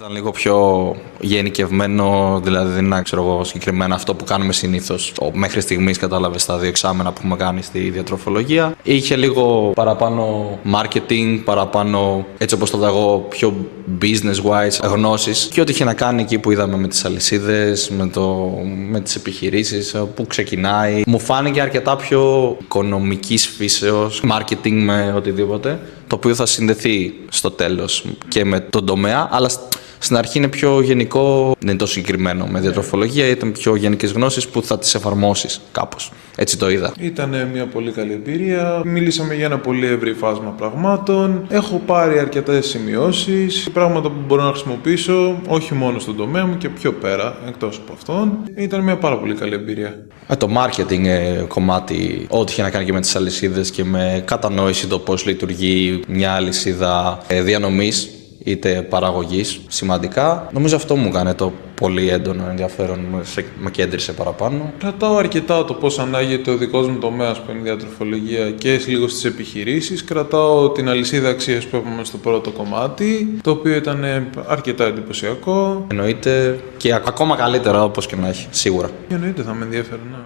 Ήταν λίγο πιο γενικευμένο, δηλαδή δεν είναι ξέρω εγώ, συγκεκριμένα αυτό που κάνουμε συνήθως. Μέχρι στιγμής κατάλαβες τα 2 εξάμαινα που έχουμε κάνει στη διατροφολογία. Είχε λίγο παραπάνω marketing, παραπάνω έτσι όπως το δω εγώ, πιο business-wise γνώσεις. Και ό,τι είχε να κάνει εκεί που είδαμε με τις αλυσίδες, με τις επιχειρήσεις, που ξεκινάει. Μου φάνηκε αρκετά πιο οικονομικής φύσεως, marketing με οτιδήποτε, το οποίο θα συνδεθεί στο τέλος και με τον τομέα, αλλά στην αρχή είναι πιο γενικό, δεν είναι τόσο συγκεκριμένο με διατροφολογία, ήταν πιο γενικές γνώσεις που θα τις εφαρμόσεις κάπως. Έτσι το είδα. Ήταν μια πολύ καλή εμπειρία. Μιλήσαμε για ένα πολύ ευρύ φάσμα πραγμάτων. Έχω πάρει αρκετές σημειώσεις, πράγματα που μπορώ να χρησιμοποιήσω όχι μόνο στον τομέα μου και πιο πέρα, εκτός από αυτόν. Ήταν μια πάρα πολύ καλή εμπειρία. Το marketing κομμάτι, ό,τι είχε να κάνει και με τις αλυσίδες και με κατανόηση το πώς λειτουργεί μια αλυσίδα διανομής είτε παραγωγής, σημαντικά. Νομίζω αυτό μου έκανε το πολύ έντονο ενδιαφέρον, με κέντρισε παραπάνω. Κρατάω αρκετά το πώς ανάγεται ο δικός μου τομέας που είναι η διατροφολογία και λίγο στις επιχειρήσεις. Κρατάω την αλυσίδα αξίας που έχουμε στο πρώτο κομμάτι, το οποίο ήταν αρκετά εντυπωσιακό. Εννοείται και ακόμα καλύτερα όπως και να έχει, σίγουρα. Εννοείται θα με ενδιαφέρει, ναι.